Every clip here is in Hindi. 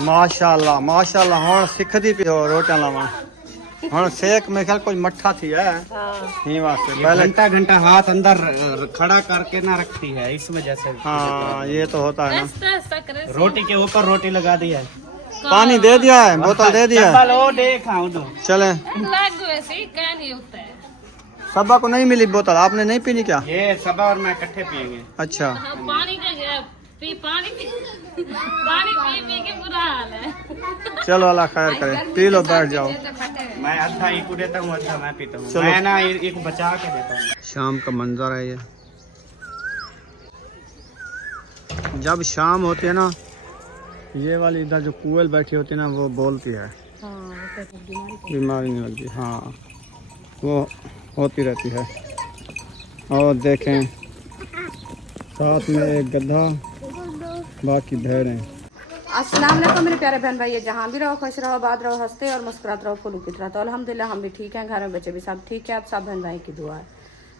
माशाल्लाह माशाल्लाह हुण सिखदी पियो रोटियां लावण। हुण सेक में ख्याल कोई मट्ठा थी है नहीं वास्ते पहले घंटा घंटा हाथ अंदर खड़ा करके ना रखती है इस वजह से। हाँ ये तो होता है ना। रोटी के ऊपर रोटी लगा दी है। पानी दे दिया है, बोतल दे दिया है। चले सबा को नहीं मिली बोतल, आपने नहीं पीनी क्या? ये सबा और मैं इकट्ठे पियेंगे। अच्छा पानी पी के बुरा हाल है। चलो अल्लाह खैर करे, पी लो बैठ जाओ। मैं आधा एक देता हूँ, आधा मैं पीता हूँ। चलो। मैं ना एक बचा के देता हूँ। शाम का मंजर है ये। जब शाम होती है ना, ये वाली इधर जो कुएल बैठी होती है ना, वो बोलती है बीमारी नहीं लगती। हाँ वो होती रहती है। और देखें साथ में एक गधा, बाकी भेड़ें। अस्सलाम वालेकुम मेरे प्यारे बहन भाई, जहाँ भी रहो खुश रहो, आबाद रहो, हंसते और मुस्कुराते रहो, फूलों की तरह। तो अल्हम्दुलिल्लाह हम भी ठीक हैं, घर में बच्चे भी सब ठीक है। आप सब बहन भाई की दुआ है।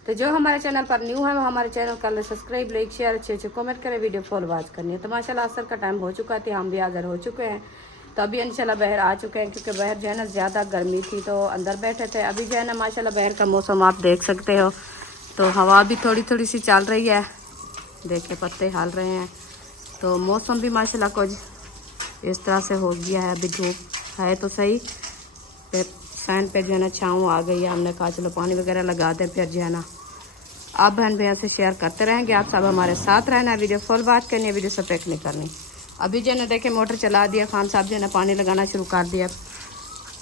तो जो हमारे चैनल पर न्यू है वो हमारे चैनल कर सब्सक्राइब, लाइक, शेयर, अच्छे कमेंट करें, वीडियो फॉलो वॉच करनी है। तो माशाल्लाह असर का टाइम हो चुका था, हम भी हाजिर हो चुके हैं। तो अभी इंशाल्लाह बाहर आ चुके हैं, क्योंकि बाहर जो है ना ज़्यादा गर्मी थी तो अंदर बैठे थे। अभी जो है ना माशाल्लाह बाहर का मौसम आप देख सकते हो, तो हवा भी थोड़ी थोड़ी सी चल रही है, देखे पत्ते हाल रहे हैं। तो मौसम भी माशाल्लाह कुछ इस तरह से हो गया है। अभी धूप है तो सही, फिर सैन पे जो है ना छाँव आ गई है। हमने कहा चलो पानी वगैरह लगा दें, फिर जो है ना आप बहन भैया से शेयर करते रहेंगे। आप सब हमारे साथ रहना, वीडियो फुल बात करनी है, वीडियो सपेक नहीं करनी। अभी जो है ना देखे मोटर चला दिया, खान साहब जो है ना पानी लगाना शुरू कर दिया,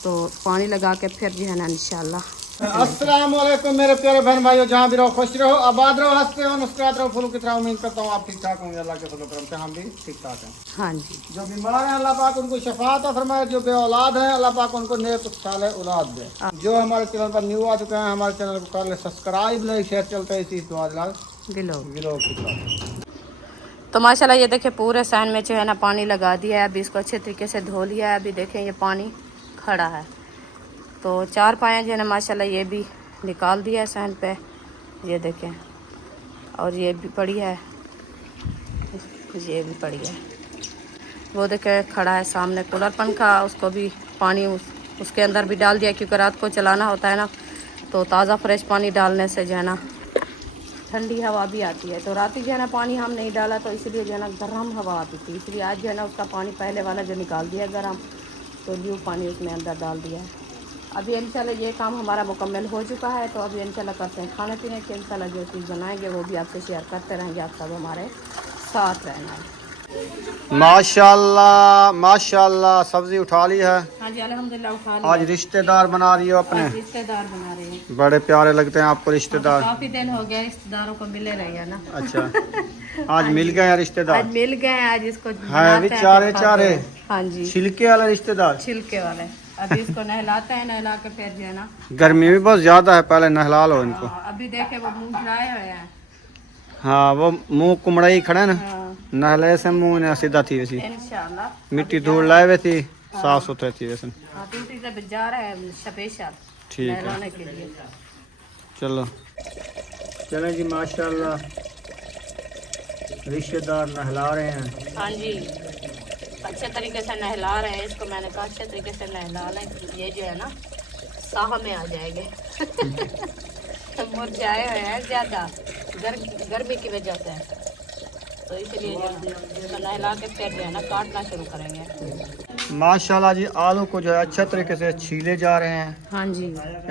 तो पानी लगा के फिर जो है ना इंशाल्लाह। अस्सलाम वालेकुम मेरे प्यारे बहन भाइयों, जहाँ भी रहो खुश रहो, आबाद रहो, हंसते हो, मुस्कुराते रहो, फूलों की तरह। उम्मीद करता हूँ आप ठीक ठाक होंगे। अल्लाह के फजल करम से हम भी ठीक ठाक हैं। हाँ जी, जो बीमार हैं अल्लाह पाक उनको शफात फरमाए, जो बे औलाद हैं अल्लाह पाक उनको नेक साले औलाद दे। जो हमारे चैनल पर न्यू आ चुके हैं, हमारे चैनल को कर ले सब्सक्राइब, लाइक शेयर, चलते हैं इसी दुआ दिलो गिरोह की तरह। तो माशाल्लाह ये देखें पूरे सैन में जो है ना पानी लगा दिया है। अभी इसको अच्छे तरीके से धो लिया है। अभी देखें ये पानी खड़ा है, तो 4 पाए जो है ना माशाल्लाह ये भी निकाल दिया है सैन पे, ये देखें। और ये भी पड़ी है, ये भी पड़ी है। वो देखें खड़ा है सामने कूलर पंखा, उसको भी पानी उसके अंदर भी डाल दिया, क्योंकि रात को चलाना होता है ना, तो ताज़ा फ्रेश पानी डालने से जो है ना ठंडी हवा भी आती है। तो रात जो है ना पानी हम नहीं डाला, तो इसलिए जो है ना गर्म हवा आती थी, इसलिए आज जो है ना उसका पानी पहले वाला जो निकाल दिया गर्म, तो न्यू पानी उसमें अंदर डाल दिया है। अभी इंशाल्लाह ये काम हमारा मुकम्मल हो चुका है, तो अभी इंशाल्लाह करते हैं खाने पीने के। इंशाल्लाह जो चीज़ बनाएंगे वो भी आपसे शेयर करते रहेंगे। आप सब हमारे साथ रहना है। माशाल्लाह माशाल्लाह सब्जी उठा ली है। हाँ जी अल्हम्दुलिल्लाह उठा लिया। आज रिश्तेदार बना रही हो अपने? रिश्तेदार बना रहे हैं। बड़े प्यारे लगते हैं आपको रिश्तेदार। काफ़ी दिन हो गया रिश्तेदारों को मिले रहे हैं ना। अच्छा आज मिल गए हैं रिश्तेदार? आज मिल गए हैं, आज इसको है बनाते हैं, चारे खाते चारे हैं। हाँ जी छिलके वाले रिश्तेदार। छिलके वाले। अभी इसको नहलाते हैं, नहला के फिर जो है ना गर्मी भी बहुत ज्यादा है, पहले नहला लो इनको। अभी देखे वो मुँह फुलाए हुए हैं। हाँ वो मुंह कुमड़ाई खड़े ना, हाँ, नहले से मुंह ने सीधा थी वैसी, इंशाल्लाह मिट्टी धूल लाए हुए थी, साफ सुथरी थी वैसे। हाँ दूसरी से जा रहे हैं स्पेशल ठीक है नहलाने के लिए। चलो चलें जी। माशाल्लाह रिश्तेदार नहला रहे हैं। हाँ जी अच्छे तरीके से नहला रहे हैं इसको। मैंने कहा अच्छे तरीके से नहला लें, ये जो है ना साह में आ जाएंगे। मुरझाए हुए हैं ज़्यादा गर्मी की वजह से, तो इसलिए जो है इसको नहला के फिर जो है ना काटना शुरू करेंगे। माशाल्लाह जी आलू को जो है अच्छे तरीके से छीले जा रहे हैं। हाँ जी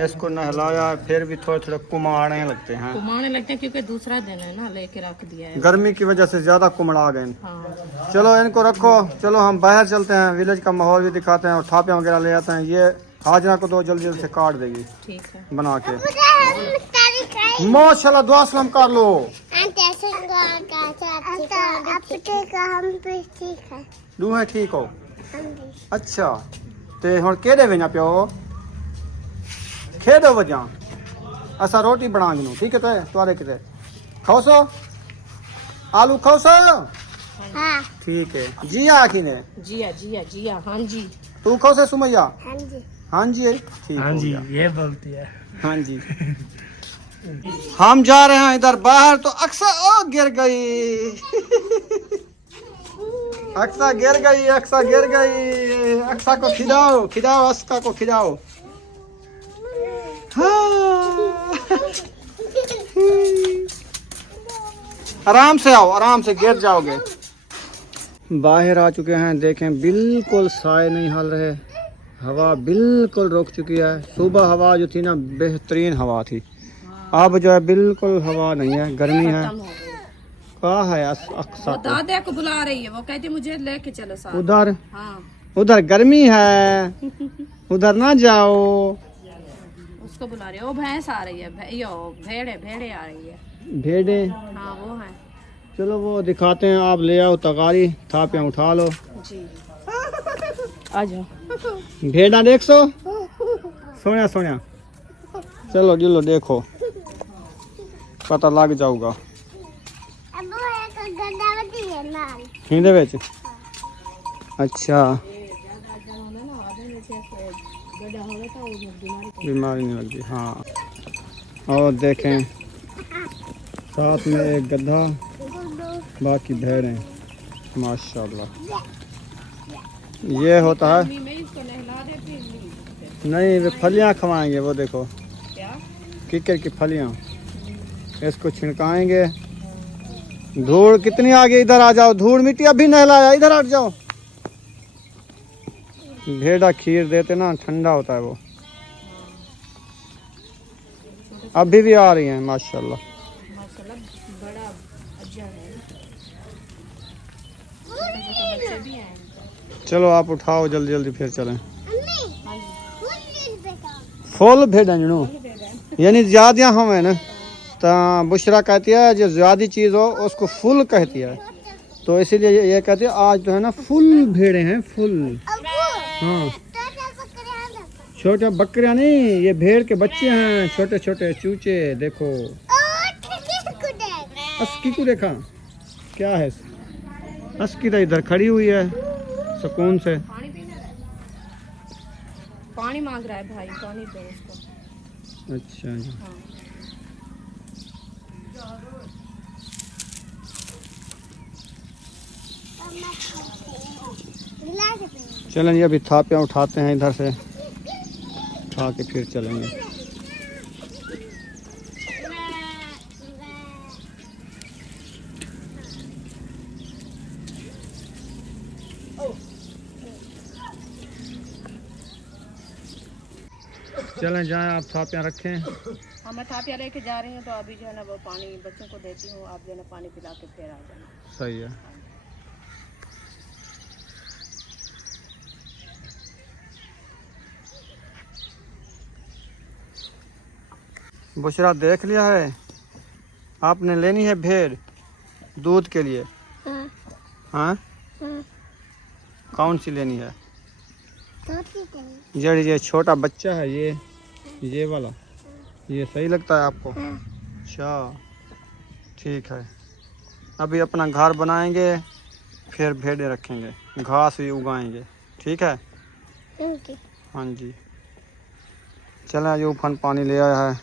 इसको नहलाया, फिर भी थोड़े थोड़े कुमारने लगते हैं। कुमारने लगते हैं क्योंकि दूसरा दिन है ना, लेके रख दिया है। गर्मी की वजह से ज्यादा कुमड़ा गए। हाँ चलो इनको रखो, चलो हम बाहर चलते हैं, विलेज का माहौल भी दिखाते हैं और थापियाँ वगैरह ले आते हैं। ये हाजरा को दो जल्दी जल्दी से काट देगी ठीक है। बना के। माशाल्लाह दुआ सलाम कर लो। दूहे ठीक हो? अच्छा ते हुण केड़े वेना पियो? खेदो वजा असा रोटी बना गिनो, ठीक है? तुआरे किते खाओसो आलू खाओसो? हाँ ठीक है। जिया आखिने जिया हाँ जी। तू खाओसे सुमैया? हाँ जी हाँ जी ठीक हाँ हो जी गया। ये बोलती है। हाँ जी हम जा रहे हैं इधर बाहर, तो अक्सर गिर गई। अक्सा गिर गई, अक्सा गिर गई। अक्सा को खिलाओ, खिलाओ, अक्सा को खिलाओ। हाँ। आराम से आओ, आराम से, गिर जाओगे। बाहर आ चुके हैं, देखें बिल्कुल साए नहीं हाल रहे, हवा बिल्कुल रुक चुकी है। सुबह हवा जो थी ना बेहतरीन हवा थी, अब जो है बिल्कुल हवा नहीं है, गर्मी है। कहाँ है अक्सा? वो दादा को बुला रही है, वो कहती मुझे लेके चलो साथ। उधर? हाँ, उधर गर्मी है, उधर ना जाओ। उसको बुला रही है। वो भैंस आ रही है, भेड़े भेड़े आ रही है। भेड़े? हाँ वो है। चलो वो दिखाते हैं, आप ले आओ तगारी, थापियाँ उठा लो जी, आ जाओ। भेड़ा देख सो सोनिया, सोनिया चलो जिलो देखो, पता लग जाऊगा। हिंदे विच? अच्छा, बीमारी नहीं लगती। हाँ, और देखें साथ में एक गधा, बाकी भेड़ें। माशाल्लाह, ये होता है। नहीं, वे फलियाँ खवाएंगे, वो देखो किकर की फलियाँ, इसको छिड़काएंगे। धूड़ कितनी आ गई, इधर आ जाओ, धूड़ मिट्टी अभी नहलाया, इधर हट जाओ। भेड़ा खीर देते ना, ठंडा होता है वो। अभी भी आ रही हैं माशाल्लाह। बड़ा अच्छा है। चलो आप उठाओ जल्दी जल्दी, फिर चलें। फुल भेड़ा जणो, यानी ज्यादा हम है ना, तो बुशरा कहती है जो ज्यादा चीज़ हो उसको फुल कहती है, तो इसीलिए ये कहती है आज जो है ना फुल भेड़े हैं, फुल। हाँ, छोटे बकरियां नहीं, ये भेड़ के बच्चे हैं, छोटे छोटे चूचे। देखो अस्की को देखा, क्या है अस्की? तो इधर खड़ी हुई है सुकून से। पानी मांग रहा है भाई, पानी दो उसको। अच्छा जी। हाँ। चलें जी, अभी थापियाँ उठाते हैं इधर से, उठा के फिर चलेंगे। चलें जाएं, आप थापियाँ रखें। हाँ, मैं थापिया लेके जा रही हूँ, तो अभी जो है ना वो पानी बच्चों को देती हूँ, आप जो है ना पानी पिला के फिर आ जाना। सही है। बुशरा देख लिया है, आपने लेनी है भेड़ दूध के लिए? हाँ, कौन सी लेनी है? ये छोटा बच्चा है, ये वाला, ये सही लगता है आपको? अच्छा ठीक है, अभी अपना घर बनाएंगे, फिर भेड़ें रखेंगे, घास भी उगाएंगे, ठीक है? हाँ जी। चलें, अयूफन पानी ले आया है,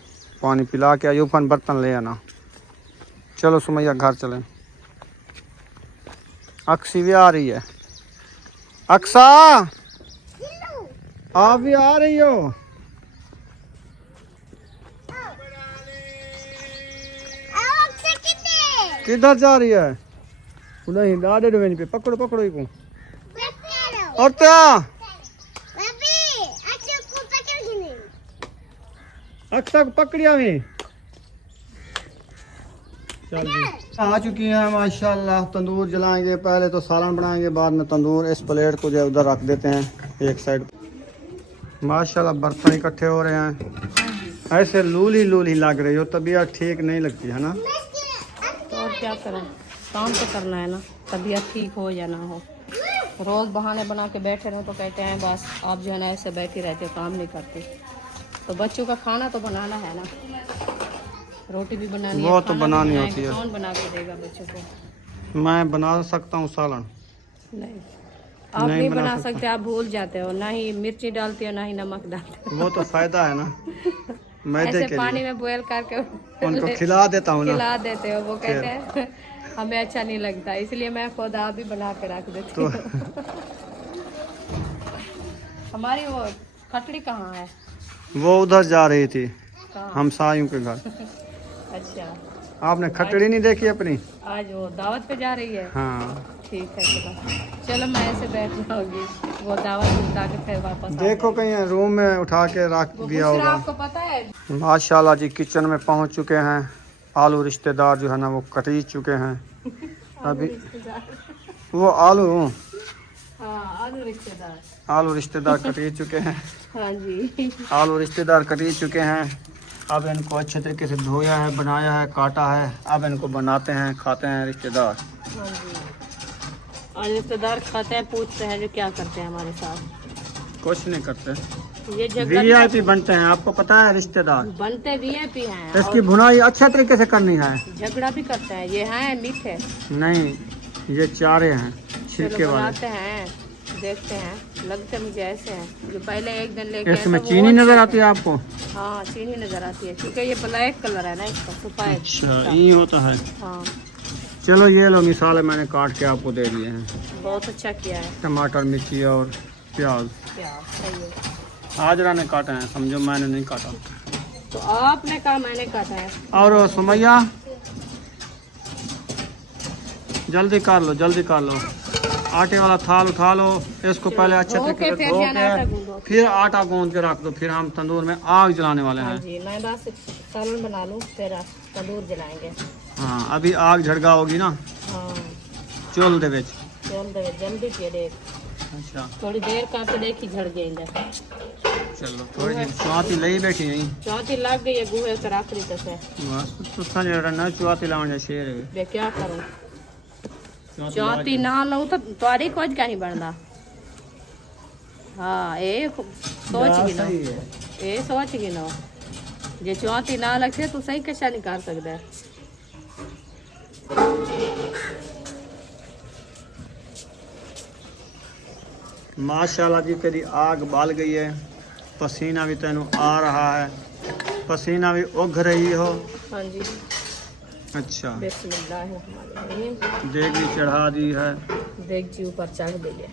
पानी पिला के अयूफन बर्तन ले आना। चलो सुमैया घर चलें। अक्सी भी आ रही है। अक्सा आप भी आ रही हो? किधर जा रही है? नहीं लाडे डोमेन पे पकड़ो, पकड़ो इको और क्या अक्सा को पकड़िया में। चल जी, आ चुकी है माशाल्लाह। तंदूर जलाएंगे, पहले तो सालन बनाएंगे, बाद में तंदूर। इस प्लेट को जो उधर रख देते हैं एक साइड। माशाल्लाह बर्तन इकट्ठे हो रहे हैं, ऐसे लूली लूली लग रही हो, तबीयत ठीक नहीं लगती है ना? तो और क्या करें, काम तो करना है ना, तबीयत ठीक हो या ना हो। रोज़ बहाने बना के बैठे रहो तो कहते हैं बस आप जो है ना ऐसे बैठी रहते हो, काम नहीं करते। तो बच्चों का खाना तो बनाना है ना, रोटी भी बनानी है, वो तो बनानी होती है। कौन बना के देगा बच्चों को? मैं बना सकता हूँ सालन। नहीं, आप नहीं बना सकते, आप भूल जाते हो, ना ही मिर्ची डालते हो ना ही नमक डालते हो। वो तो फायदा है ना, मैदे ऐसे के पानी लिए में बॉयल करके उनको खिला देता हूँ ना। खिला देते हो, वो कहते हैं हमें अच्छा नहीं लगता, इसलिए मैं खुद आप भी बना के रख देती तो हूँ। हमारी वो खटड़ी कहाँ है? वो उधर जा रही थी कहाँ? हमसायों के घर। अच्छा, आपने खटड़ी नहीं देखी अपनी? आज वो दावत पे जा रही है। हाँ ठीक है, चलो मैं ऐसे बैठ जाऊंगी, वो दावत निपटा के फिर वापस आ देखो कहीं रूम में उठा के रख वो दिया दूसरा होगा। आपको पता है? माशाल्लाह जी किचन में पहुंच चुके हैं। आलू रिश्तेदार जो है ना वो कटीज चुके हैं अभी। वो आलू हाँ, आलू रिश्तेदार। आलू रिश्तेदार कटीज चुके हैं। हाँ जी। आलू रिश्तेदार कटीज चुके हैं। अब इनको अच्छे तरीके से धोया है, बनाया है, काटा है। अब इनको बनाते हैं, खाते हैं रिश्तेदार। हाँ जी, और रिश्तेदार खाते हैं, पूछते हैं जो क्या करते हैं हमारे साथ। कुछ नहीं करते, ये झगड़ा भी वीआईपी बनते हैं। आपको पता है रिश्तेदार बनते वीआईपी हैं इसकी भुनाई अच्छे तरीके से करनी है। और झगड़ा भी करते हैं। ये हैं मीठे, नहीं ये चारे हैं छिलके चलो वाले। बनाते हैं, देखते हैं। लगते मुझे ऐसे हैं जो पहले एक दिन लेके आए इसमें थे, वो चीनी अच्छे नजर थे। आती है आपको? हाँ, चीनी नजर आती है क्योंकि ये ब्लैक कलर है ना इसका, सफेद। अच्छा ये होता है। हाँ, चलो ये लो मिसाल है, मैंने काट के आपको दे दिए हैं। बहुत अच्छा किया है। टमाटर, मिर्ची और प्याज प्याज सही है। हाजरा ने काटे हैं, समझो मैंने नहीं काटा। तो आपने कहा, मैंने काटा है। और सुमैया जल्दी कर लो, जल्दी कर लो। आटे वाला थाल उठा लो, इसको पहले अच्छे धो तरीके के से फिर धो जाना आटा गूंदो। के फिर आटा गूंद के रख दो। फिर हम तंदूर में आग जलाने वाले हाँ हैं। जी, मैं बस सालन बना लूँ फिर तंदूर जलाएंगे। हाँ अभी आग झड़गा होगी ना हाँ, चुल दे विच। चल दे जल्दी के देख, अच्छा थोड़ी देर का तो देखी झड़ जाएंगे। चलो थोड़ी सी चुआती लई बैठी नहीं चौथी लग गई है गुहे तो रख दी तसे। बस तुसा जेड़ा ना चुआती लावन जा शेर है। मैं क्या करूँ, चुआती चौथी ना लूँ तो तुम्हारी कुछ क्या नहीं बनना। हाँ, ये सोच गिनो, सही है। ये सोच गिनो, जे चौथी ना लगते तो सही कैसा नहीं कर सकता है। माशाल्लाह जी तेरी आग बाल गई है, पसीना भी तेनू आ रहा है, पसीना भी उग रही हो। हाँ जी, अच्छा बिस्मिल्लाहिर्रहमानिर्रहीम। देग भी चढ़ा दी है। देगची ऊपर चढ़ दिए,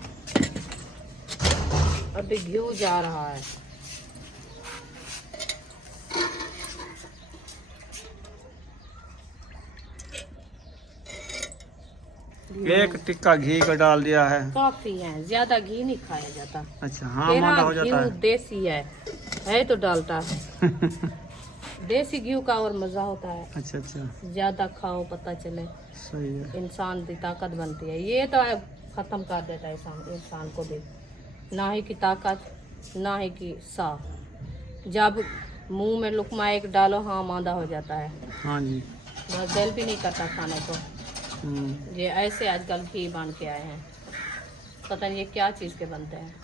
अभी घी जा रहा है। एक टिक्का घी का डाल दिया है। काफी है, ज्यादा घी नहीं खाया जाता। अच्छा हाँ मेरा मादा हो जाता घी है। देसी है तो डालता है। देसी घी का और मजा होता है। अच्छा अच्छा ज्यादा खाओ पता चले, सही है। इंसान की ताकत बनती है। ये तो खत्म कर देता है इंसान को भी, ना ही की ताकत ना ही की साफ। जब मुंह में लुकमा एक डालो, हाँ मादा हो जाता है, हाँ जी। बस दिल भी नहीं करता खाने को। हम्म। ये ऐसे आजकल घी बन के आए हैं, पता नहीं ये क्या चीज़ के बनते हैं।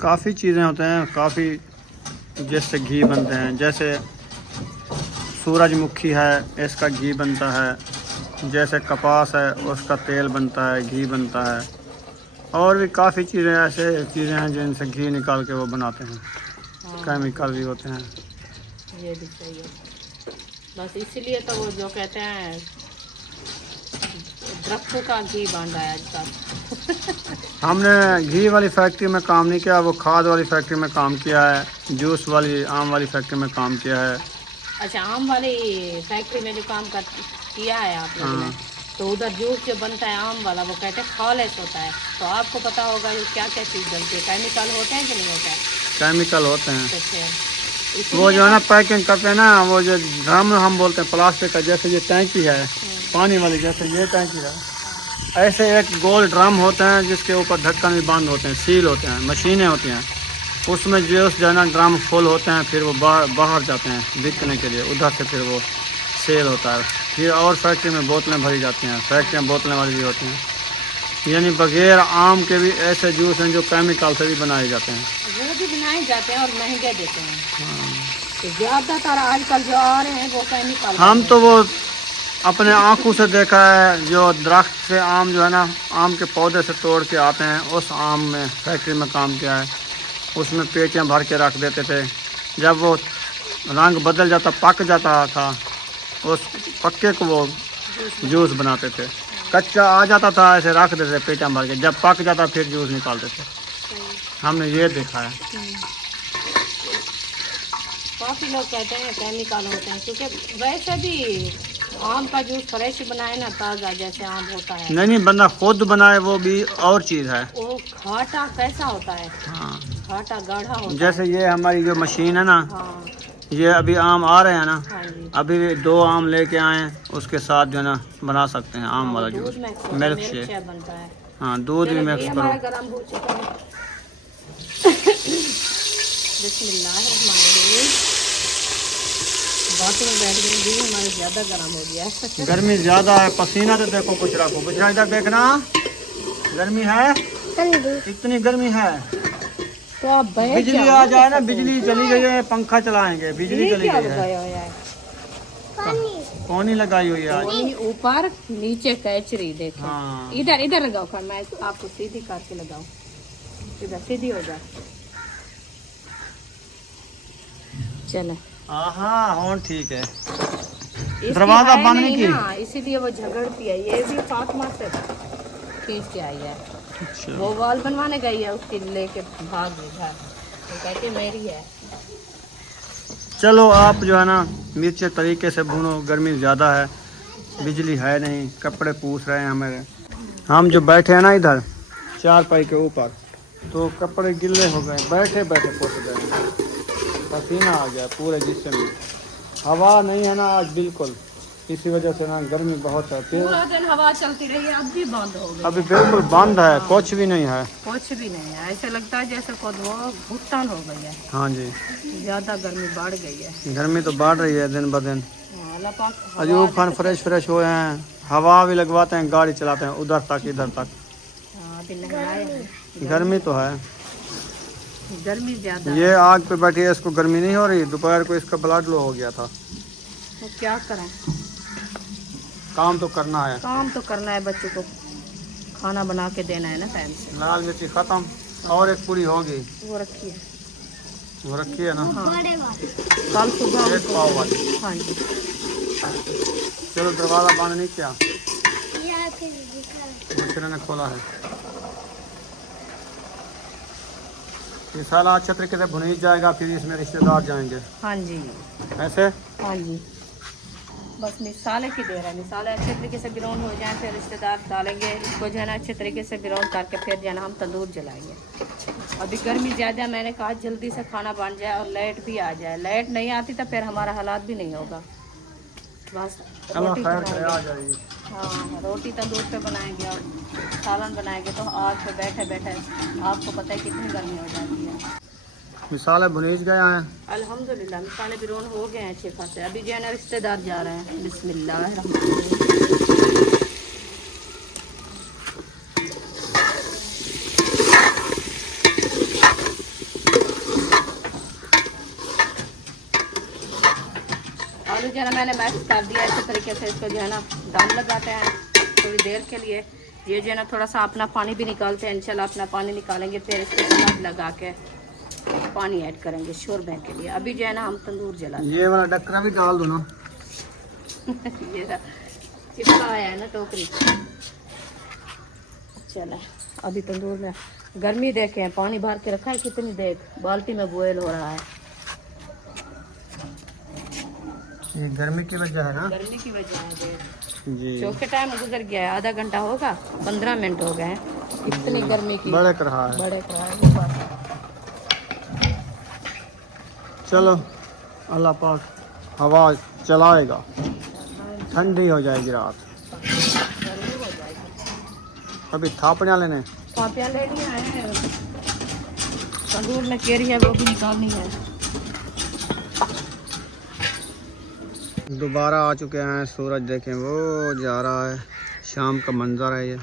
काफ़ी चीज़ें होते हैं, काफ़ी जैसे घी बनते हैं। जैसे सूरजमुखी है, इसका घी बनता है। जैसे कपास है, उसका तेल बनता है, घी बनता है। और भी काफ़ी चीज़ें ऐसे चीज़ें हैं जिनसे घी निकाल के वो बनाते हैं। केमिकल भी होते हैं। ये भी सही है, बस इसीलिए तो वो जो कहते हैं दरख्तों का घी बन रहा है आजकल। हमने घी वाली फैक्ट्री में काम नहीं किया, वो खाद वाली फैक्ट्री में काम किया है। जूस वाली, आम वाली फैक्ट्री में काम किया है। अच्छा, आम वाली फैक्ट्री में जो काम किया है आप लोगों ने, तो उधर जूस जो बनता है आम वाला, वो कहते हैं फॉलेस होता है। तो आपको पता होगा ये क्या क्या चीज़ बनती है, केमिकल होते हैं कि नहीं होता है? केमिकल होते हैं। अच्छा, वो जो है ना पैकिंग करते हैं ना, वो जो ड्रम हम बोलते हैं प्लास्टिक का, जैसे ये टैंकी है पानी वाली, जैसे ये टैंकी है, ऐसे एक गोल ड्रम होते हैं जिसके ऊपर ढक्कन भी बंद होते हैं, सील होते हैं, मशीनें होती हैं। उसमें जो है ना ड्रम फुल होते हैं, फिर वो बाहर जाते हैं बिकने के लिए। उधर से फिर वो सेल होता है। फिर और फैक्ट्री में बोतलें भरी जाती हैं, फैक्ट्रियाँ बोतलें वाली भी होती हैं। यानी बगैर आम के भी ऐसे जूस हैं जो केमिकल से भी बनाए जाते हैं। वो भी बनाए जाते हैं और महंगे देते हैं। तो ज़्यादातर आजकल जो आ रहे हैं वो केमिकल। हम तो वो अपने आंखों से देखा है, जो दरख्त से आम जो है ना, आम के पौधे से तोड़ के आते हैं, उस आम में फैक्ट्री में काम किया है। उसमें पेटियां भर के रख देते थे। जब वो रंग बदल जाता, पक जाता था, उस पक्के को वो जूस बनाते थे। कच्चा आ जाता था ऐसे रख देते पेटा भर के, जब पक जाता फिर जूस निकालते थे। हमने ये देखा है। काफ़ी लोग कहते हैं केमिकल होते हैं, क्योंकि वैसे भी आम का जूस फ्रेश बनाए ना, ताज़ा जैसे आम होता है। नहीं बंदा खुद बनाए वो भी और चीज़ है। वो घाटा कैसा होता है, हाँ घाटा गाढ़ा होता जैसे ये हमारी जो मशीन है ना, है। हाँ ये अभी आम आ रहे हैं ना, हाँ जी। अभी 2 आम लेके आए हैं, उसके साथ जो है ना बना सकते हैं आम वाला जूस, मिल्क शेक। बनता है। हाँ दूध भी मिक्स करो। हमारा गरम हो चुका है। बिस्मिल्लाहिर्रहमानिर्रहीम। बातों में बैठ गई जी, हमारा ज़्यादा गर्म हो गया है। गर्मी ज़्यादा है, पसीना तो देखो कुछ रखो, कुछ इधर देखना, गर्मी है, इतनी गर्मी है। तो आप बिजली आ जाए ना, बिजली चली गई है, पंखा चलाएंगे, बिजली चली गई है। पानी लगाई हुई है आज। ऊपर नीचे कैचरी देखो। हाँ इधर इधर लगाओ कर, मैं आपको सीधी करके लगाऊं। इधर सीधी हो जाए। चले हाँ हाँ ठीक है। इसकी दरवाजा है बंद नहीं की? ना, इसीलिए वो झगड़ती है। ये भी फातिमा से खींच के आई है। अच्छा वो वॉल बनवाने गई है, उसकी लेके भाग गई घर। तो कहती मेरी है। चलो आप जो है ना मिर्च तरीके से भूनो, गर्मी ज़्यादा है, बिजली है नहीं, कपड़े पूछ रहे हैं हमारे। हम जो बैठे हैं ना इधर चारपाई के ऊपर, तो कपड़े गिल्ले हो गए, बैठे बैठे पोछ गए, पसीना आ गया पूरे जिस्म में। हवा नहीं है ना आज बिल्कुल, इसी वजह से ना गर्मी बहुत है। फिर पूरा दिन हवा चलती रही है, अब भी बंद हो गई। अभी बिल्कुल बंद है, कुछ भी नहीं है। कुछ भी नहीं है, ऐसे लगता है जैसे खुद वो भुगतान हो गई है। हाँ जी ज्यादा गर्मी बढ़ गई है। गर्मी तो बढ़ रही है दिन ब दिन। अल्लाह पाक अजूब खान फ्रेश हुए हैं, हवा भी लगवाते हैं, गाड़ी चलाते हैं उधर तक इधर तक। अभी नहीं आए हैं। गर्मी तो है, गर्मी ज्यादा ये आग पे बैठी है, इसको गर्मी नहीं हो रही। दोपहर को इसका ब्लड लो हो गया था। तो क्या करें, काम तो करना है। काम तो करना है, बच्चों को खाना बना के देना है ना टाइम से। लाल मिर्ची खत्म, और एक पूरी होगी, वो रखिए, वो रखी है ना, कल सुबह। एक पाव वाली। हाँ जी। चलो दरवाजा बंद नहीं किया, दूसरे ने खोला है। ये साला अच्छे तरीके से भुनी जाएगा, फिर इसमें रिश्तेदार जाएंगे। हाँ जी। ऐसे हाँ जी, बस मिसाले की दे रहा है। मिसाले अच्छे तरीके से ब्राउन हो जाए, फिर रिश्तेदार डालेंगे इसको जो है ना अच्छे तरीके से ब्राउन करके, फिर जो है ना हम तंदूर जलाएंगे। अभी गर्मी ज़्यादा, मैंने कहा जल्दी से खाना बन जाए और लाइट भी आ जाए। लाइट नहीं आती तो फिर हमारा हालात भी नहीं होगा। बस रोटी बनाएंगे। आ जाएगी। हाँ, रोटी तंदूर पे बनाएंगे और सालन बनाएंगे, तो आग पे बैठे बैठे आपको पता है कितनी गर्मी हो जाती है। मिसाले भुनीज गया है। अल्हम्दुलिल्लाह मिसाले ब्राउन हो गए हैं अच्छे खासे। अभी जो है ना रिश्तेदार जा रहे हैं। बिस्मिल्लाह। आलू जो है ना मैंने मैश कर दिया अच्छे तरीके से। इसको जो है ना दम लगाते हैं थोड़ी देर के लिए। ये जो है ना थोड़ा सा अपना पानी भी निकालते हैं, इंशाल्लाह अपना पानी निकालेंगे, फिर इसको नमक लगा के पानी ऐड करेंगे शोरबे के लिए। अभी जो है ना हम तंदूर जलाते ये वाला डक्करा भी डाल दो ना। हैं। ये चिपका आया है ना टोकरी। चलो अभी तंदूर में गर्मी देखे हैं, पानी भर के रखा है कितनी देर, बाल्टी में बॉयल हो रहा है। ये गर्मी की वजह है ना। गर्मी की वजह है देर। जी चौके टाइम गुजर गया है, आधा घंटा होगा, 15 मिनट हो गए हैं। इतनी गर्मी की बड़े कर रहा है। बड़े कराए। चलो अल्लाह पाक हवा चलाएगा, ठंडी हो जाएगी रात। अभी थापड़ियाँ लेने, पापियाँ लेनी है, तंदूर में केरी है वो भी निकालनी है। दोबारा आ चुके हैं। सूरज देखें वो जा रहा है, शाम का मंजर है ये।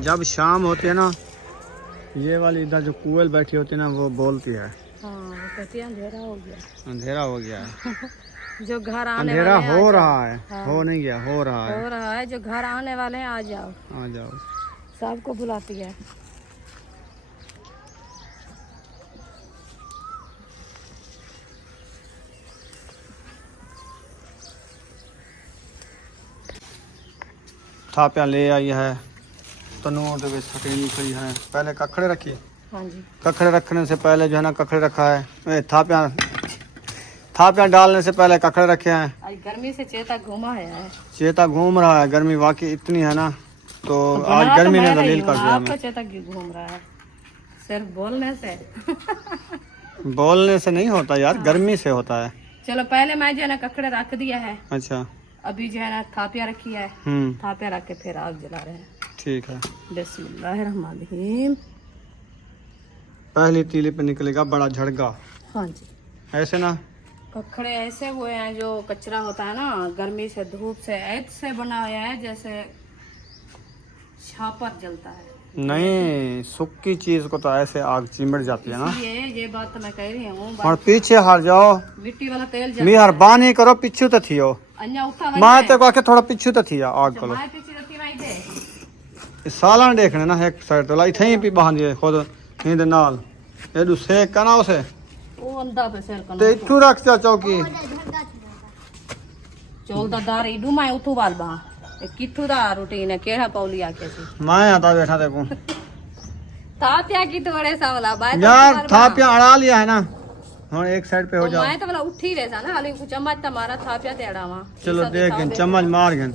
जब शाम होती है ना, ये वाली इधर जो कोयल बैठी होती है ना, वो बोलती है। हाँ वो कहती है अंधेरा हो गया। अंधेरा हो गया है। जो घर आने अंधेरा वाले हैं, हो आ रहा है। हाँ। हो नहीं गया, हो रहा है। हो रहा है। जो घर आने वाले हैं आ जाओ, आ जाओ। सबको बुलाती है। थापिया ले आई है तनूर ਦੇ ਵਿੱਚ ਸਟੀਮ ਖੜੀ है पहले कखड़े रखी हाँ जी। कखड़े रखने से पहले जो है ना कखड़े रखा है थापिया डालने से पहले कखड़े रखे हैं। आज गर्मी से चेता घूमा है। चेता घूम रहा है, गर्मी वाकई इतनी है ना, तो आज गर्मी ने दलील कर दिया आपका चेता क्यों घूम रहा है? सिर्फ बोलने से बोलने से नहीं होता यार, गर्मी से होता है। चलो पहले मैं जो है ना ककड़े रख दिया है, अच्छा अभी जो है ना थापिया रखी है, थापिया रख के फिर आग जला रहे हैं। ठीक है। बिस्मिल्लाहिर्रहमानिर्रहीम। पहली तीली पे निकलेगा बड़ा झड़गा। हाँ जी। ऐसे ना ककड़े ऐसे हुए हैं जो कचरा होता है ना, गर्मी से धूप से ऐसे बना हुआ है जैसे छापर जलता है। नहीं, सूखी चीज को तो ऐसे आग चिमड़ जाती है ना। ये बात तो मैं कह रही हूँ। और पीछे हट जाओ, मिट्टी वाला तेल मेहरबानी करो पीछू तो थियो अन्या उठा मैं तो आके थोड़ा पीछू तो थिया आग को मैं पीछे रखी भाई दे सालन देखने ना एक साइड तो लाई थई पी बांध दिए खुद नींद नाल एडू सेक कना उसे वो अंधा पे सिर ते इठू रख जा चौकी चौल दा दार इडू मैं उठू वाल बा ए किथू दा रूटीन है केड़ा पौली आके सी मैं आता बैठा देखो थापिया की थोड़े सा वाला बाय यार थापिया अड़ा लिया है ना, हाँ एक साइड पे हो जाओ। मैं तो वाला उठी रहता ना, हाली कुछ चम्मच तुम्हारा थापिया ते अड़ावा। चलो देख चम्मच मार गन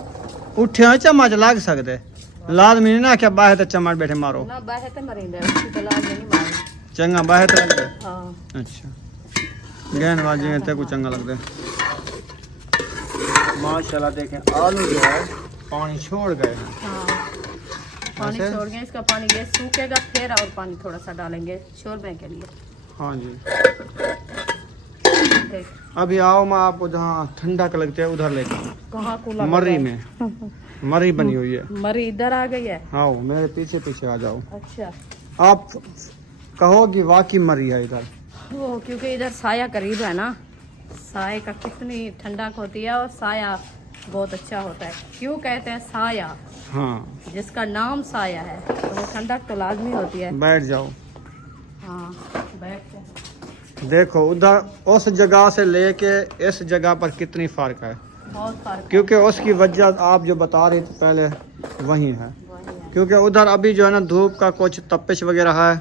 उठे हो चम्मच लाग सकते लाजमी नहीं ना क्या बाहे तो चम्मच बैठे मारो ना बाहे ते मरिंदे उठी तो लाज नहीं मार चंगा बाहे तो लग गए। हां अच्छा गहन बाजी ते को चंगा लगदे माशाल्लाह। देखें आलू जो है पानी छोड़ गए हैं। हां पानी छोड़ गए, इसका पानी ये सूखेगा फिर और पानी थोड़ा सा डालेंगे शोरबे के लिए। हाँ जी। देख अभी आओ मैं आपको जहाँ ठंडा का लगता है उधर लेके कहां कूलर मरी में मरी बनी हुई है। मरी इधर आ गई है। आओ मेरे पीछे पीछे आ जाओ। अच्छा आप कहोगी वाकई मरी है इधर, वो क्योंकि इधर साया करीब है ना, साये का कितनी ठंडक होती है और साया बहुत अच्छा होता है। क्यों कहते हैं साया? हाँ जिसका नाम साया है तो वो ठंडक तो लाजमी होती है। बैठ जाओ। हाँ बैठ जा। देखो उधर उस जगह से लेके इस जगह पर कितनी फर्क है, बहुत फर्क क्योंकि उसकी वजह आप जो बता रही थी पहले वही है। वही है। क्योंकि उधर अभी जो है ना धूप का कुछ तपिश वगैरह है,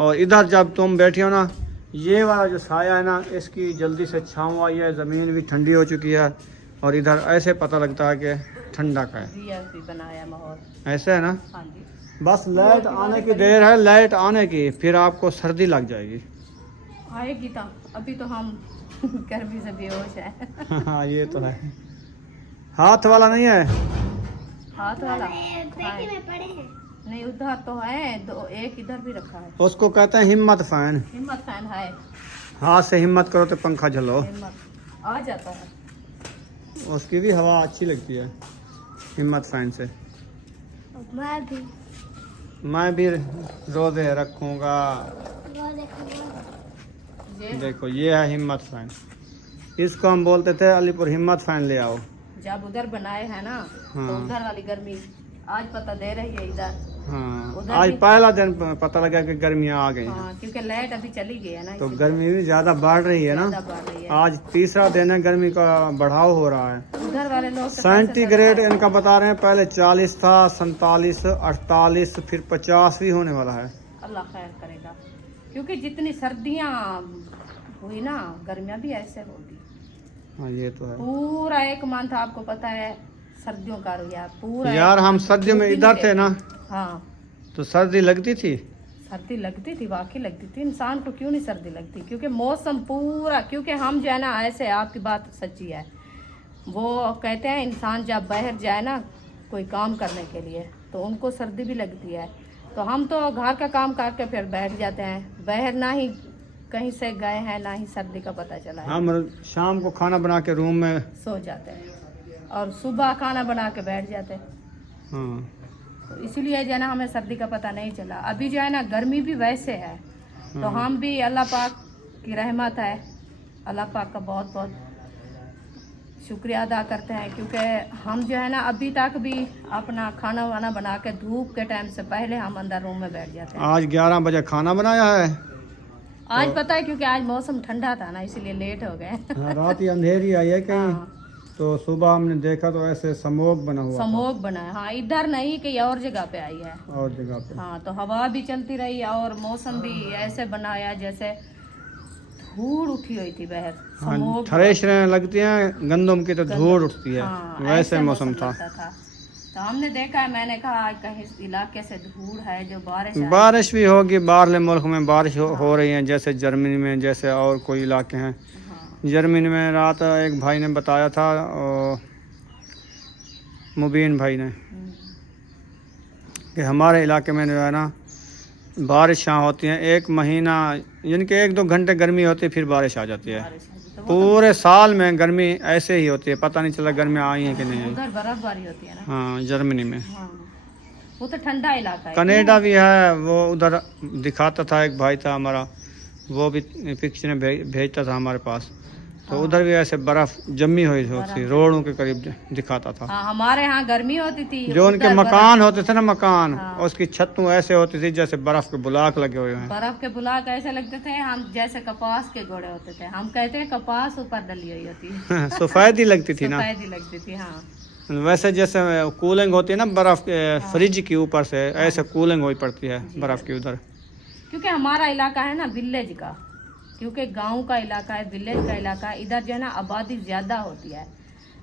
और इधर जब तुम बैठी हो ना, ये वाला जो साया है ना, इसकी जल्दी से छाँव आई है, ज़मीन भी ठंडी हो चुकी है, और इधर ऐसे पता लगता है कि ठंडा का है। भी बनाया माहौल ऐसे है ना। हाँ जी। बस लाइट आने की देर है, लाइट आने की, फिर आपको सर्दी लग जाएगी। आएगी तो अभी तो हम गर्मी से बेहोश है। हाँ ये तो है। हाथ वाला नहीं है, हाथ वाला नहीं, उधर तो है दो, एक इधर भी रखा है। उसको कहते हैं हिम्मत फैन। हिम्मत फैन है। हाथ से हिम्मत करो तो पंखा झलो, हिम्मत आ जाता है। उसकी भी हवा अच्छी लगती है हिम्मत फैन से। मैं भी रोजे रखूंगा। देखो ये है हिम्मत फैन, इसको हम बोलते थे अलीपुर हिम्मत फैन ले आओ। जब उधर बनाए है ना हाँ। तो उधर वाली गर्मी आज पता दे रही है इधर। हाँ उधर आज भी- पहला दिन पता लगा कि गर्मियाँ आ गई हैं, हाँ क्योंकि लाइट अभी चली गई है ना, तो इसलिए गर्मी भी ज़्यादा बढ़ रही है ना। ज्यादा बढ़ रही है। आज तीसरा दिन है, गर्मी का बढ़ाव हो रहा है। उधर वाले लोग तो सेंटीग्रेड इनका बता रहे हैं, पहले 40 था, 47, 48, फिर 50 भी होने वाला है। अल्लाह खैर करेगा, क्योंकि जितनी सर्दियाँ हुई ना, गर्मियाँ भी ऐसे होगी। हाँ ये तो है पूरा एक मंथ आपको पता है सर्दियों का रुया पूरा। यार। हम सर्दियों में इधर थे ना, हाँ तो सर्दी लगती थी। सर्दी लगती थी, वाकई लगती थी। इंसान को क्यों नहीं सर्दी लगती? क्योंकि मौसम पूरा, क्योंकि हम जो है ना, ऐसे आपकी बात सच्ची है, वो कहते हैं इंसान जब बाहर जाए ना कोई काम करने के लिए तो उनको सर्दी भी लगती है। तो हम तो घर का काम करके फिर बैठ जाते हैं, बाहर ना ही कहीं से गए हैं ना ही सर्दी का पता चला है। हम शाम को खाना बना के रूम में सो जाते हैं और सुबह खाना बना के बैठ जाते हैं। हाँ तो इसीलिए जो है ना हमें सर्दी का पता नहीं चला। अभी जो है ना गर्मी भी वैसे है, तो हम भी अल्लाह पाक की रहमत है, अल्लाह पाक का बहुत बहुत शुक्रिया अदा करते हैं, क्योंकि हम जो है ना अभी तक भी अपना खाना वाना बना के धूप के टाइम से पहले हम अंदर रूम में बैठ जाते हैं। आज 11 बजे खाना बनाया है। आज पता है क्योंकि आज मौसम ठंडा था ना, इसलिए लेट हो गए। हाँ, रात ही अंधेरी आई है कहीं। हाँ, तो सुबह हमने देखा तो ऐसे स्मोक बना हुआ स्मोक बना है। हाँ, इधर नहीं कि और जगह पे आई है। था और जगह पे। हाँ, तो हवा भी चलती रही और मौसम भी ऐसे बनाया जैसे धूल उठी हुई थी बाहर। हाँ, स्मोक थ्रेशरें लगती हैं गंदम की तो धूल उठती है। हाँ, वैसे ऐसे मौसम था। लगता था। तो हमने देखा, मैंने कहा कहीं इस इलाके से धूल है जो बारिश आई। बारिश भी होगी, बाहरले मुल्क में बारिश हो रही है, जैसे जर्मनी में, जैसे और कोई इलाके हैं। हाँ, जर्मनी में रात एक भाई ने बताया था, मुबीन भाई ने, कि हमारे इलाके में जो है ना बारिशां होती हैं 1 महीना, यानी कि 1-2 घंटे गर्मी होती है, फिर बारिश आ जाती है। बारिश आई। तो पूरे साल में गर्मी ऐसे ही होती है, पता नहीं चला गर्मी आई है कि नहीं आई। उधर बर्फबारी होती है ना। हाँ, जर्मनी में। हाँ, वो तो ठंडा इलाका है। कनाडा भी है, वो उधर दिखाता था, एक भाई था हमारा, वो भी पिक्चर भेजता था हमारे पास। तो उधर भी ऐसे बर्फ जमी हुई थी, रोडों के करीब दिखाता था। हाँ, हमारे यहाँ गर्मी होती थी। जो उनके उधर मकान होते थे ना, मकान, हाँ। उसकी छतों ऐसे होती थी जैसे बर्फ के बुलाक लगे हुए हैं। बर्फ के बुलाक ऐसे लगते थे हम जैसे कपास के घोड़े होते थे। हम कहते हैं कपास ऊपर डली हुई होती। सफेदी लगती थी ना, सफेदी लगती थी। हाँ, वैसे जैसे कूलिंग होती है ना बर्फ के फ्रिज के ऊपर से, ऐसे कूलिंग हुई पड़ती है बर्फ की उधर। क्योंकि हमारा इलाका है ना विलेज का, क्योंकि गांव का इलाका है, विलेज का इलाका है। इधर जो है ना आबादी ज्यादा होती है।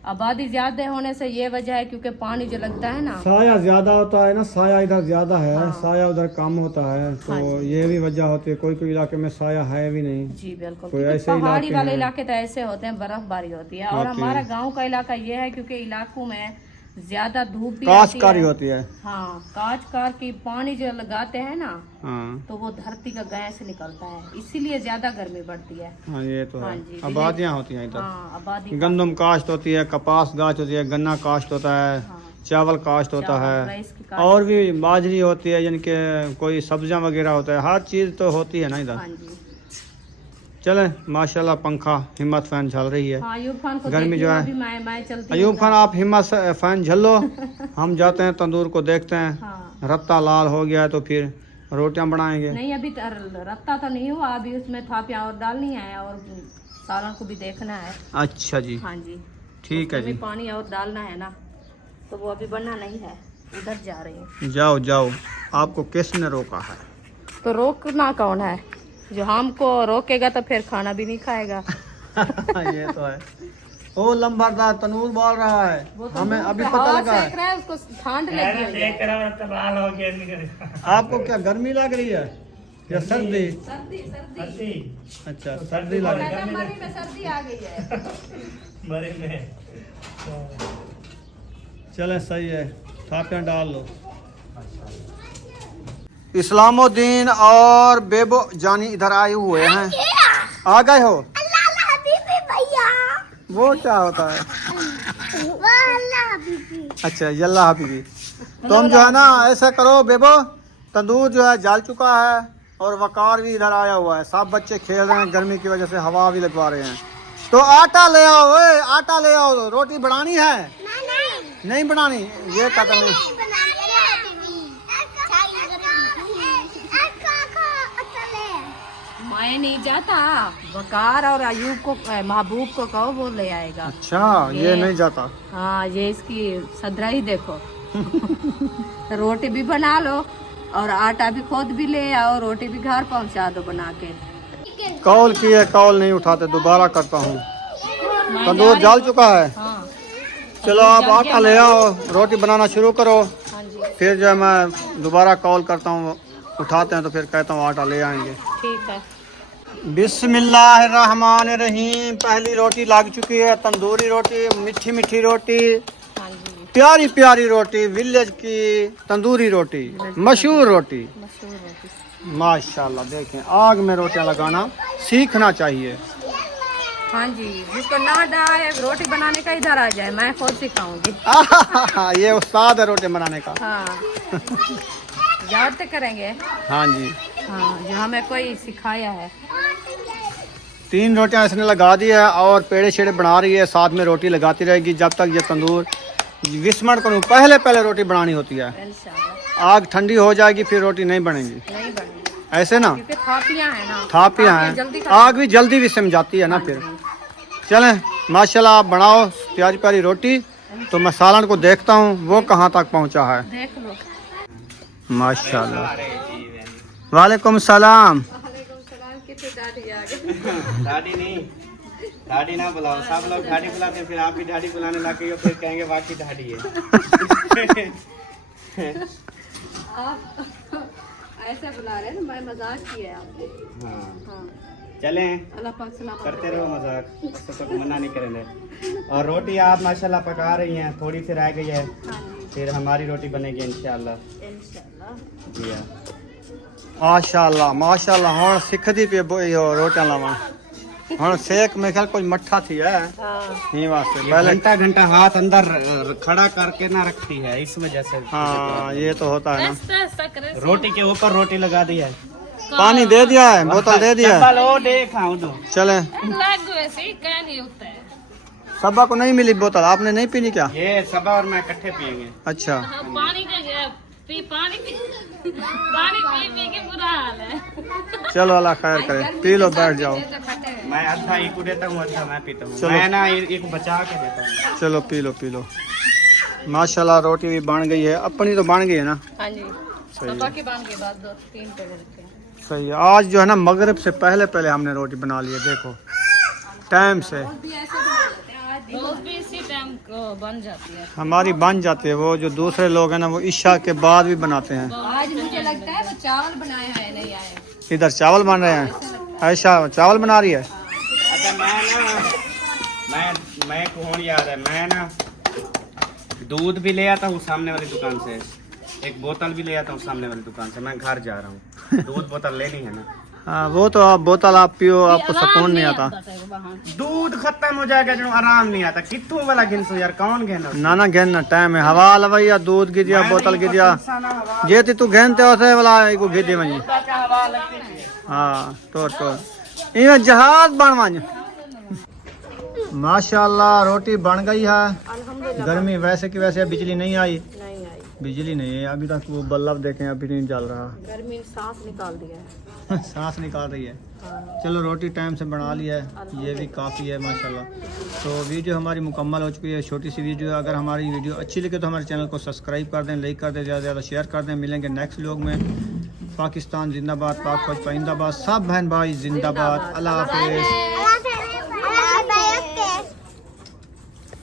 आबादी ज्यादा होने से ये वजह है क्योंकि पानी जो लगता है ना, साया ज्यादा होता है ना, साया इधर ज्यादा है। हाँ। साया उधर कम होता है, तो हाँ ये भी वजह होती है। कोई कोई इलाके में साया है भी नहीं। जी बिल्कुल, कोई क्योंकि ऐसे पहाड़ी इलाके वाले हैं। इलाके तो ऐसे होते हैं, बर्फबारी होती है। और होती हमारा है। गांव का इलाका ये है क्योंकि इलाकों में ज्यादा धूप भी काशकारी आती है। होती है। हाँ, काशकार की पानी जो लगाते हैं ना, हाँ तो वो धरती का गैस निकलता है, इसीलिए ज्यादा गर्मी बढ़ती है। हाँ, ये तो हाँ है। जी, आबादियाँ होती हैं इधर। हाँ, आबादी गंदम काश्त होती है, कपास गाछ होती है, गन्ना काश्त होता है, हाँ, चावल काश्त होता चावल, है, राइस की काश्त। और भी बाजरी होती है, यानी कि कोई सब्जियां वगैरह होता है। हर चीज़ तो होती है ना इधर। हाँ जी। चले माशाल्लाह, पंखा हिम्मत फैन चल रही है। हाँ, अयूब खान को गर्मी देखिए, जो है। अभी मैं चलती अयूब हूँ। खान, आप हिम्मत से फैन झल्लो, हम जाते हैं तंदूर को देखते हैं। हाँ, रत्ता लाल हो गया है तो फिर रोटियां बनाएंगे। नहीं अभी रत्ता तो नहीं हुआ, अभी उसमें थापियाँ और डालनी है और सालन को भी देखना है। अच्छा जी, हाँ जी, ठीक है उसमें जी। भी पानी और डालना है ना, तो वो अभी बनना नहीं है, उधर जा रही हूँ। जाओ जाओ, आपको किसने रोका है? तो रोकना कौन है? जो हमको रोकेगा तो फिर खाना भी नहीं खाएगा। ये तो है। ओ लंबरदार तनूर बोल रहा है, वो तो हमें दूर अभी पे पता हवा लगा सेक है। रहा है, उसको ठंड लगी हुई है। आपको क्या गर्मी लग रही है या सर्दी? सर्दी सर्दी अच्छा, सर्दी लग रही है। कहता मरी में सर्दी आ गई है। चले सही है, थापियाँ डाल लो। इस्लामुद्दीन और बेबो जानी इधर आए हुए हैं। आ गए हो? वो क्या होता है? अच्छा, यल्ला हबीबी। तुम जो है ना ऐसा करो बेबो, तंदूर जो है जल चुका है और वकार भी इधर आया हुआ है। सब बच्चे खेल रहे हैं, गर्मी की वजह से हवा भी लगवा रहे हैं। तो आटा ले आओ, ओए आटा ले आओ। रोटी बनानी है? नहीं बनानी, ये कदम नहीं। मैं नहीं जाता, वकार और अयूब को महबूब को कहो, वो ले आएगा। अच्छा, ये नहीं जाता। हाँ, ये इसकी सदरा ही देखो। रोटी भी बना लो और आटा भी खुद भी ले आओ, रोटी भी घर पहुंचा दो बना के। कॉल किए, कॉल नहीं उठाते, दोबारा करता हूँ। मैं तंदूर जा जल चुका है। रही- हाँ, चलो आप आटा ले आओ, रोटी बनाना शुरू करो। हाँ जी, फिर जो है मैं दोबारा कॉल करता हूँ, उठाते हैं तो फिर कहता हूँ आटा ले आएंगे। ठीक है। बिस्मिल्लाहिर्रहमानिर्रहीम। पहली रोटी लग चुकी है, तंदूरी रोटी, मीठी मीठी रोटी, हाँ जी, प्यारी प्यारी रोटी, विलेज की तंदूरी रोटी, मशहूर रोटी। मशहूर रोटी। माशाल्लाह, देखें आग में रोटियां लगाना सीखना चाहिए। हाँ जी, जिसको ना आए रोटी बनाने का इधर आ जाए, मैं खुद सिखाऊंगी। ये उस्ताद है रोटी बनाने का। हाँ, याद तो करेंगे। हाँ जी, हाँ, जो हमें कोई सिखाया है। 3 रोटियां इसने लगा दी है और पेड़े छेड़े बना रही है, साथ में रोटी लगाती रहेगी जब तक ये तंदूर 20 मिनट करूँ। पहले पहले रोटी बनानी होती है, इंशाल्लाह आग ठंडी हो जाएगी फिर रोटी नहीं बनेगी। नहीं बनेगी, ऐसे ना, क्योंकि थापियाँ हैं ना, थापियाँ जल्दी हैं, आग भी जल्दी भी सिम जाती है ना। फिर चलें, माशाल्लाह आप बनाओ, प्यारी प्यारी रोटी। तो मैं सालन को देखता हूँ वो कहाँ तक पहुँचा है। देख लो। माशाल्लाह। वालेकुम सलाम। दादी नहीं, दादी ना बुलाओ, सब लोग दादी बुलाते हैं, फिर आप भी दादी बुलाने लगे हो, फिर कहेंगे बाकी दादी है। आप ऐसे बुला रहे हैं ना, मैं मजाक किया है आपने। हाँ हाँ। चलें, अल्लाह पाक सलामत करते रहो मजाक, उसको तो मना नहीं करेंगे। और रोटी आप माशाल्लाह पका रही हैं, थोड़ी सी रह गई है, फिर हमारी रोटी बनेगी इंशाल्लाह। जी हाँ। माशाल्लाह माशाल्लाह। हुण सिखदी पे रोटियां लावा। हुण सेक में ख्याल कुछ मट्ठा थी है। नहीं वास्ते पहले घंटा घंटा हाथ अंदर खड़ा करके ना रखती है, इस वजह से। हाँ ये तो होता है ना। ऐसा ऐसा करे रोटी के ऊपर रोटी लगा दी है। पानी दे दिया है, बोतल दे दिया है। चलो देखा दो। चले। लागू ऐसे ही क्या नहीं होता है। सबा को नहीं मिली बोतल, आपने नहीं पीनी क्या? ये सबा और मैं इकट्ठे पियेंगे। अच्छा हाँ, पानी का पानी पी के बुरा हाल है। चलो अल्लाह खैर करे, पी लो बैठ जाओ। मैं आधा इको देता हूँ, आधा मैं पीता हूँ। चलो। मैं ना एक बचा के देता हूँ। चलो पी लो। माशाल्लाह रोटी भी बन गई है, अपनी तो बन गई है ना। हाँ जी। सही है। बाकी बांध के बाद 2-3 पे रखे। सही है। आज जो है ना मगरिब से पहले पहले हमने रोटी बना ली है, देखो टाइम से। रोज भी इसी टाइम को बन जाती है। हमारी बन जाती है, वो जो दूसरे लोग हैं ना वो इशा के बाद भी बनाते हैं। आज मुझे लगता है वो चावल बनाए हैं नहीं आए। इधर चावल बन रहे हैं, ऐशा चावल बना रही है। अच्छा मैं कौन याद है, मैं ना दूध भी ले आता हूँ सामने वाली दुकान से, एक बोतल भी ले आता हूँ सामने वाली दुकान से। मैं घर जा रहा हूँ, दूध बोतल लेनी है ना। हाँ वो तो आप बोतल आप पियो, आपको सुकून नहीं आता। दूध खत्म हो जाएगा जो आराम नहीं आता। कितों वाला गिनसो यार, कौन घेना? ना घेन टाइम है, हवा लवैया दूध गिदिया बोतल गिदिया जे तू घेनते होते वाला को गिदी वही। हाँ तो इवें जहाज बन वज। माशाल्लाह रोटी बन गई है। गर्मी वैसे की वैसे बिजली नहीं आई। बिजली नहीं है अभी तक, वो बल्ब देखें अभी नहीं चल रहा। गर्मी सांस निकाल दिया है। सांस निकाल रही है। हाँ। चलो रोटी टाइम से बना ली है, ये भी काफ़ी है माशाल्लाह। तो वीडियो हमारी मुकम्मल हो चुकी है, छोटी सी वीडियो। अगर हमारी वीडियो अच्छी लगे तो हमारे चैनल को सब्सक्राइब कर दें, लाइक कर दें, ज़्यादा से ज़्यादा शेयर कर दें। मिलेंगे नेक्स्ट व्लॉग में। पाकिस्तान जिंदाबाद, पाक फौज पाइंदाबाद, सब बहन भाई जिंदाबाद। अल्लाह हाफिज़।